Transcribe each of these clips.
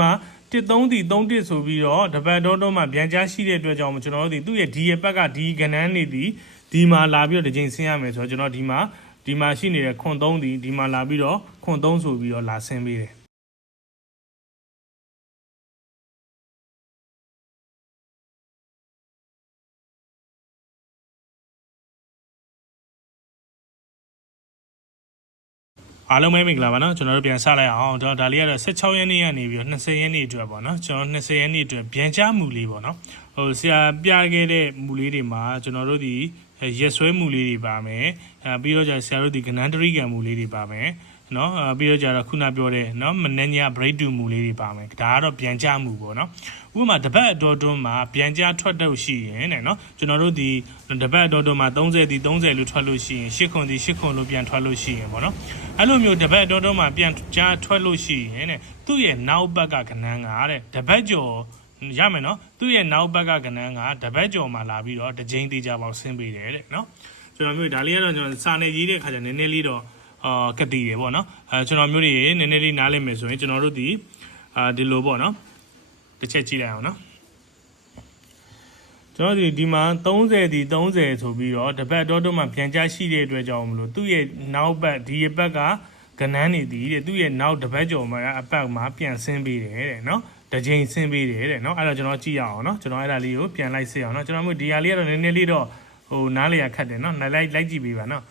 မှာ1 3ဒီ3တစ်ဆိုပြီးတော့တပတ်တော့မှပြန်ကြားရှိတဲ့အတွက်ကြောင့်ကျွန်တော်တို့ဒီသူ့ရဲ့ဒီရဲ့ဘက်ကဒီကဏ္ဍနေဒီဒီမှာလာပြီးတော့တစ်ချိန်ဆင်းရမယ်ဆိုတော့ကျွန်တော်ဒီမှာရှိနေတဲ့ခွန်3ဒီမှာလာပြီးတော့ခွန်3ဆိုပြီးတော့လာဆင်းပေးတယ်အားလုံးပဲမင်္ဂလာပါနော်ကျွန်တော်တို့ပြန်စလိုက်အောင်ဒါလေးကတော့16ရက်နေ့ကနေပြီးတော့20ရက်နေ့အတွက်ပေါ့နော်ကျွန်တော်20ရက်နေ့အတွက်ပြန်ကြားမူလေးပေါ့နော်ဟိုဆရာပြခဲ့တဲ့မူလေးတွေမှာကျွန်တော်တို့ဒီရက်ဆွဲမူလေးတွေပါမယ်ပြီးတော့ဆရာတို့ဒီကဏ္ဍတရိကံမူလေးတွေပါမယ်နော်ပြီးတော့တော့ခုနပြောတဲ့နော်မနေ့ည break to မူလေးတွေပါမယ်ဒါကတော့ပြန်ကြားမူပေါ့နော်ဥပမာတပတ်အတော်တွန်းမှာပြန်ကြားထွက်တော့ရှိရင်တဲ့နော်ကျွန်တော်တို့ဒီတပတ်အတော်တွန်းမှာ30ဒီ30လို့ထွက်လို့ရှိရင်8ခွန်ဒီ8ခွန်လို့ပြန်ထွက်လို့ရှိရင်ပေါ့နော်အဲ့လိုမျိုးတပတ်အတော်တွန်းမှာပြန်ကြားထွက်လို့ရှိရင်တဲ့သူ့ရဲ့နောက်ဘက်ကကဏ္ဍကတဲ့တပတ်ကျော်ရမယ်နော်သူ့ရဲ့နောက်ဘက်ကကဏ္ဍကတပတ်ကျော်မှာလာပြီးတော့တစ်ချိန်သေးကြပေါက်ဆင်းပေးတယ်တဲ့နော်ကျွန်တော်မျိုးဒါလေးကတော့ကျွန်တော်စာနေရေးတဲ့ခါကျနည်းနည်းလေးတော့ကတိရပေါ့နော်ကျွန်တော်မျိုးတွေနည်းနည်းလေးနားလည်မယ်ဆိုရင်ကျွန်တော်တို့ဒီလိုပေါ့နော်တစ်ချက်ကြည့်လိုက်အောင်နော်ကျွန်တော်ဒီမှာ30ဒီ30ဆိုပြီးတော့တပတ်တော့မှပြန်ကြားရှိတဲ့အတွက်ကြောင့်မလို့သူ့ရဲ့နောက်ဘက်ဒီဘက်ကကဏ္ဍနေသည်တဲ့သူ့ရဲ့နောက်တပတ်ကျော်မှာအပတ်မှာပြန်ဆင်းပေးတယ်တဲ့နော်တစ်ချိန်ဆင်းပေးတယ်တဲ့နော်အဲ့တော့ကျွန်တော်ကြည့်ရအောင်နော်ကျွန်တော်အဲ့ဒါလေးကိုပြန်လိုက်စစ်အောင်နော်ကျွန်တော်မျိုးဒီဟာလေးကတော့နည်းနည်းလေးတော့ဟိုနားလေရခတ်တယ်နော်လိုက်ကြည့်ပေးပါနော်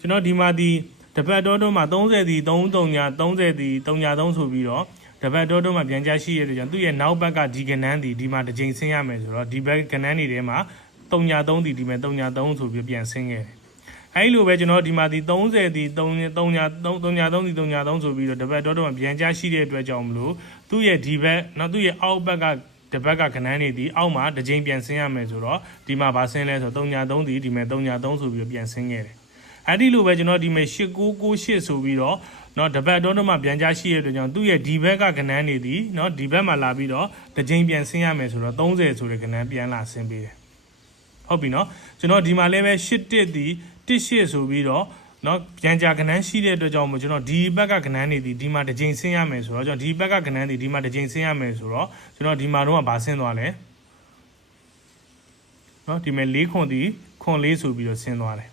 ကျွန်တော်ဒီမှာဒီတပတ်တော့မှ30ဒီ33ညာ30ဒီ33ဆိုပြီးတော့တပတ်တော့မှပြန်ကြားရှိရတဲ့ကြောင့်သူ့ရဲ့နောက်ဘက်ကဒီကဏ္ဍဒီမှာတစ်ချိန်ဆင်းရမယ်ဆိုတော့ဒီဘက်ကဏ္ဍနေထဲမှာ33ဒီမဲ့33ဆိုပြီးပြန်ဆင်းခဲ့တယ်အဲ့လိုပဲကျွန်တော်ဒီမှာဒီ30ဒီ33ညာ33ဒီ33ဆိုပြီးတော့တပတ်တော့မှပြန်ကြားရှိတဲ့အတွက်ကြောင့်မလို့သူ့ရဲ့ဒီဘက်နော်သူ့ရဲ့အောက်ဘက်ကတပတ်ကခဏနေဒီအောက်မှာတစ်ချိန်ပြန်ဆင်းရမယ်ဆိုတော့ဒီမှာဗာဆင်းလဲဆို33ဒီဒီမဲ့33ဆိုပြီးတော့ပြန်ဆင်းခဲ့တယ်အဲ့ဒီလိုပဲကျွန်တော်ဒီမဲ့8998ဆိုပြီးတော့နော်တပတ်တော့မှပြန်ကြားရှိရတဲ့အတွက်ကြောင့်သူ့ရဲ့ဒီဘက်ကကဏ္ဍနေဒီနော်ဒီဘက်မှာလာပြီးတော့တစ်ချိန်ပြန်ဆင်းရမယ်ဆိုတော့30ဆိုတဲ့ကဏ္ဍပြန်လာဆင်းပေးတယ်ဟုတ်ပြီနော်ကျွန်တော်ဒီမှာလည်းပဲ81ဒီ18ဆိုပြီးတော့နော်ပြန်ကြားကဏ္ဍရှိတဲ့အတွက်ကြောင့်မို့ကျွန်တော်ဒီဘက်ကကဏ္ဍနေဒီဒီမှာတစ်ချိန်ဆင်းရမယ်ဆိုတော့ကျွန်တော်ဒီဘက်ကကဏ္ဍနေဒီမှာတစ်ချိန်ဆင်းရမယ်ဆိုတော့ကျွန်တော်ဒီမှာတော့ဗာဆင်းသွားလဲနော်ဒီမဲ့4ခွန်ဒီခွန်4ဆိုပြီးတော့ဆင်းသွားတယ်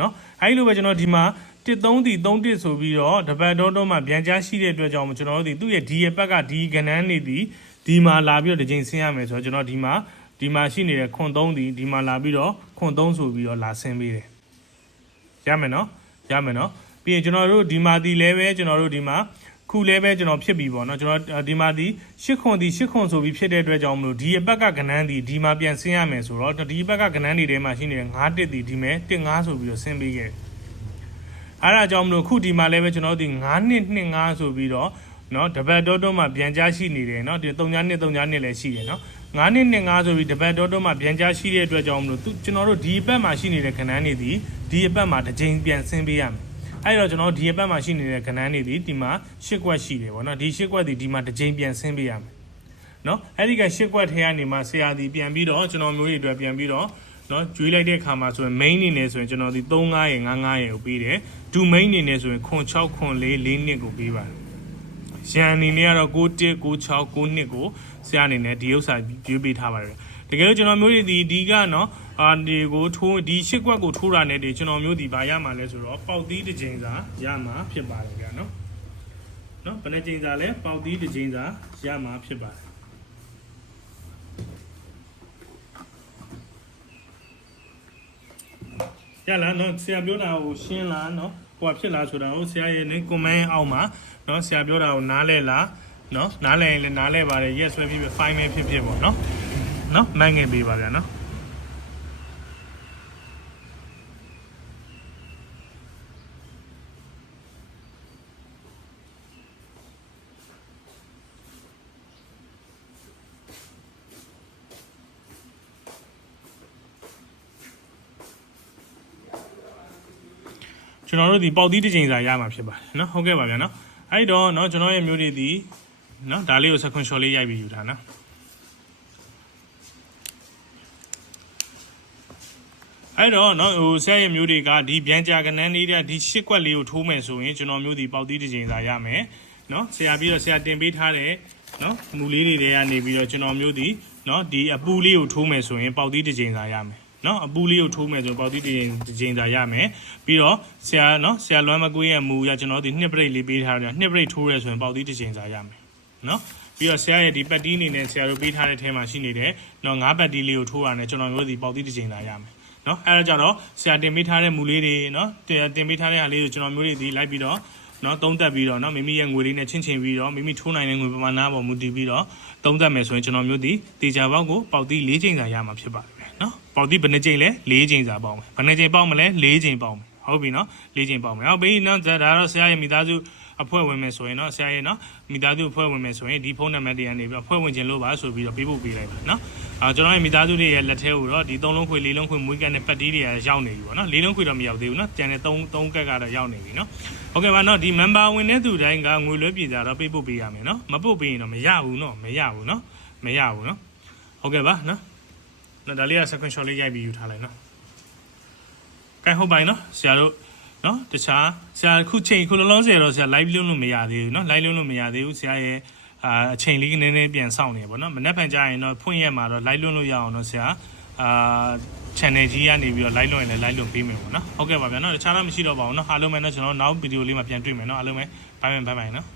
နော်အဲဒီလိုပဲကျွန်တော်ဒီမှာ1 3ဒီ3တစ်ဆိုပြီးတော့တပတ်တော့မှပြန်ကြားရှိတဲ့အတွက်ကြောင့်မို့ကျွန်တော်တို့ဒီသူ့ရဲ့ဒီရဲ့ဘက်ကဒီကဏ္ဍနေဒီမှာလာပြီးတော့တစ်ချိန်ဆင်းရမယ်ဆိုတော့ကျွန်တော်ဒီမှာရှိနေတဲ့ခွန်3ဒီမှာလာပြီးတော့ခွန်3ဆိုပြီးတော့လာဆင်းပေးတယ်ရမယ်နော်ပြီးရင်ကျွန်တော်တို့ဒီမှာဒီလဲပဲကျွန်တော်တို့ဒီမှာခုလဲပဲကျွန်တော်ဖြစ်ပြီပေါ့နော်ကျွန်တော်ဒီမှာဒီ8ခွန်ဆိုပြီးဖြစ်တဲ့အတွက်ကြောင့်မလို့ဒီအဘက်ကကဏ္ဍဒီမှာပြန်ဆင်းရမယ်ဆိုတော့ဒီဘက်ကကဏ္ဍတွေထဲမှာရှိနေတဲ့9တစ်ဒီမဲ့15ဆိုပြီးတော့ဆင်းပေးခဲ့အဲ့ဒါကြောင့်မလို့ခုဒီမှာလဲပဲကျွန်တော်တို့ဒီ9နှစ်25ဆိုပြီးတော့เนาะတပတ်တော့မှပြန်ကြားရှိနေတယ်เนาะဒီ3ညာနှစ်လည်းရှိတယ်เนาะ9နှစ်25ဆိုပြီးတပတ်တော့မှပြန်ကြားရှိတဲ့အတွက်ကြောင့်မလို့ကျွန်တော်တို့ဒီအပတ်မှာရှိနေတဲ့ခဏန်းတွေဒီအပတ်မှာတစ်ချိန်ပြန်ဆင်းပေးရမယ်အဲ့တော့ကျွန်တော်ဒီအပတ်မှာရှိနေတဲ့ခဏန်းတွေဒီမှာ10ကွက်ရှိတယ်ဗောနော်ဒီ10ကွက်ဒီမှာတစ်ချိန်ပြန်ဆင်းပေးရမယ်เนาะအဲ့ဒီက10ကွက်ထဲကနေမှဆရာဒီပြန်ပြီးတော့ကျွန်တော်မျိုးတွေအတွက်ပြန်ပြီးတော့เนาะကျွေးလိုက်တဲ့အခါမှာဆိုရင် main အနေနဲ့ဆိုရင်ကျွန်တော်ဒီ35ရယ်55ရယ်ကိုပေးတယ် do main အနေနဲ့ဆိုရင်ခွန်6ခွန်4 4နှစ်ကိုပေးပါတယ်ရန်အနေနဲ့ကတော့91 96 9နှစ်ကိုဆရာအနေနဲ့ဒီဥစ္စာရွေးပေးထားပါတယ်တကယ်လို့ကျွန်တော်မျိုးတွေဒီကနော်ဒီကိုထိုးဒီရှစ်ကွက်ကိုထိုးတာနဲ့ဒီကျွန်တော်မျိုးဒီဘာရမှာလဲဆိုတော့ပေါက်သီးတစ်ချိန်စာရမှာဖြစ်ပါတယ်ဗျာနော်ဘယ်နှချိန်စာလဲပေါက်သီးတစ်ချိန်စာရမှာဖြစ်ပါတယ်ရလားနော်ဆရာပြောတာကိုရှင်းလားနော်ဟိုဖြစ်လားဆိုတာကိုဆရာရဲ့နေ comment အောက်မှာနော်ဆရာပြောတာကိုနားလဲလားနော်နားလဲရင်လည်းနားလဲပါတယ် yes ပဲဖြစ်ဖြစ် fine ပဲဖြစ်ဖြစ်ပေါ့နော်မှန်ငယ်ပေးပါဗျာနော်ကျွန်တော်တို့ဒီပေါက်သီးတစ်ချိန်စာရမှာဖြစ်ပါတယ်နော်ဟုတ်ကဲ့ပါဗျာနော်အဲ့တော့နော်ကျွန်တော်ရဲ့မျိုးတွေဒီနော်ဒါလေးကို second shot လေးရိုက်ပြီးယူထားနော်အဲ့တော့နော်ဟိုဆရာရဲ့မျိုးတွေကဒီပြန်ကြာကနန်းနေတဲ့ဒီရှစ်ကွက်လေးကိုထိုးမယ်ဆိုရင်ကျွန်တော်မျိုးဒီပေါက်သီးတစ်ချိန်စာရမယ်နော်ဆရာပြီးတော့ဆရာတင်ပေးထားတဲ့ နော်မူလေးတွေကနေပြီးတော့ကျွန်တော်မျိုးဒီနော်ဒီအပူလေးကိုထိုးမယ်ဆိုရင်ပေါက်သီးတစ်ချိန်စာရမယ်နော်အပူလေးကိုထိုးမယ်ဆိုပေါက်သီးတစ်ချိန်စာရမယ်ပြီးတော့ဆရာလွမ်းမကွေးရဲ့မူရကျွန်တော်ဒီနှစ်ပရိတ်လေးပေးထားတယ်နှစ်ပရိတ်ထိုးရဲဆိုရင်ပေါက်သီးတစ်ချိန်စာရမယ်နော်ပြီးတော့ဆရာရဲ့ဒီပတ်တီးအနေနဲ့ဆရာတို့ပေးထားတဲ့ထဲမှာရှိနေတဲ့နော်ငါးပတ်တီးလေးကိုထိုးရတယ်ကျွန်တော်မျိုးဒီပေါက်သီးတစ်ချိန်စာရမယ်နော်အဲဒါကြတော့ဆရာတင်ပေးထားတဲ့မူလေးတွေနော်တင်ပေးထားတဲ့ဟာလေးကိုကျွန်တော်မျိုးတွေဒီလိုက်ပြီးတော့နော်သုံးသက်ပြီးတော့နော်မိမိရဲ့ငွေလေးနဲ့ချင်းချင်းပြီးတော့မိမိထိုးနိုင်တဲ့ငွေပမာဏပေါ်မူတည်ပြီးတော့သုံးသက်မယ်ဆိုရင်ကျွန်တော်မျိုးဒီတေချာပေါက်ကိုပေါက်သီး၄ချိန်စာရမှာဖြစ်ပါတယ်နော်ပေါက်သီးဘယ်နှချိန်လဲ၄ချိန်စာပေါက်မယ်ဘယ်နှချိန်ပေါက်မလဲ၄ချိန်ပေါက်မယ်ဟုတ်ပြီနော်၄ချိန်ပေါက်မယ်ဟုတ်ပြီနော်ဒါတော့ဆရာရဲ့မိသားစုအဖွဲ့ဝင်မယ်ဆိုရင်နော်ဆရာရဲ့နော်မိသားစုအဖွဲ့ဝင်မယ်ဆိုရင်ဒီဖုန်းနံပါတ်တွေကနေပြီးတော့အဖွဲ့ဝင်ခြင်းလို့ပါဆိုပြီးတော့ပေးဖို့ပေးလိုက်ပါနော်ကျွန်တော်ရဲ့မိသားစုတွေရဲ့လက်ထဲကိုတော့ဒီ3လုံးခွေ4လုံးခွေမွေးကတ်နဲ့ပတ်တီးတွေရောက်နေပြီပေါ့နော်4လုံးခွေတော့မရောက်သေးဘူးနော်ကျန်တဲ့3ကတ်ကတော့ရောက်နေပြီနော်ဟုတ်ကဲ့ပါနော်ဒီ member ဝင်တဲ့သူတိုင်းကငွေလွှဲပြေစာတော့ပေးဖို့ပေးရမယ်နော်မပို့ပေးရင်တော့မရဘူးနော်မရဘူးနော်ဟုတ်ကဲ့ပါနော်ဒါလေးက second shot လေးရိုက်ပြီးယူထားလိုက်နော်ကဲဟုတ်ပါပြီနော်ဆရာတို့နော်တခြားဆရာခုလုံးလုံးဆရာတော့ဆရာ live လုပ်လို့မရသေးဘူးနော် live လုပ်လို့မရသေးဘူးဆရာရဲ့အချိန်လေးနည်းနည်းပြန်စောင့်နေပေါ့နော်မနေ့ဖန်ကြရင်တော့ဖွင့်ရက်မှာတော့ live လုပ်လို့ရအောင်တော့ဆရာchannel ကြီးကနေပြီးတော့ live လုပ်ရင်လည်း live လုပ်ပေးမယ်ပေါ့နော်ဟုတ်ကဲ့ပါဗျာနော်တခြားတော့မရှိတော့ပါဘူးနော်အားလုံးပဲနော်ကျွန်တော်နောက်ဗီဒီယိုလေးမှာပြန်တွေ့မယ်နော်အားလုံးပဲဘိုင်နော်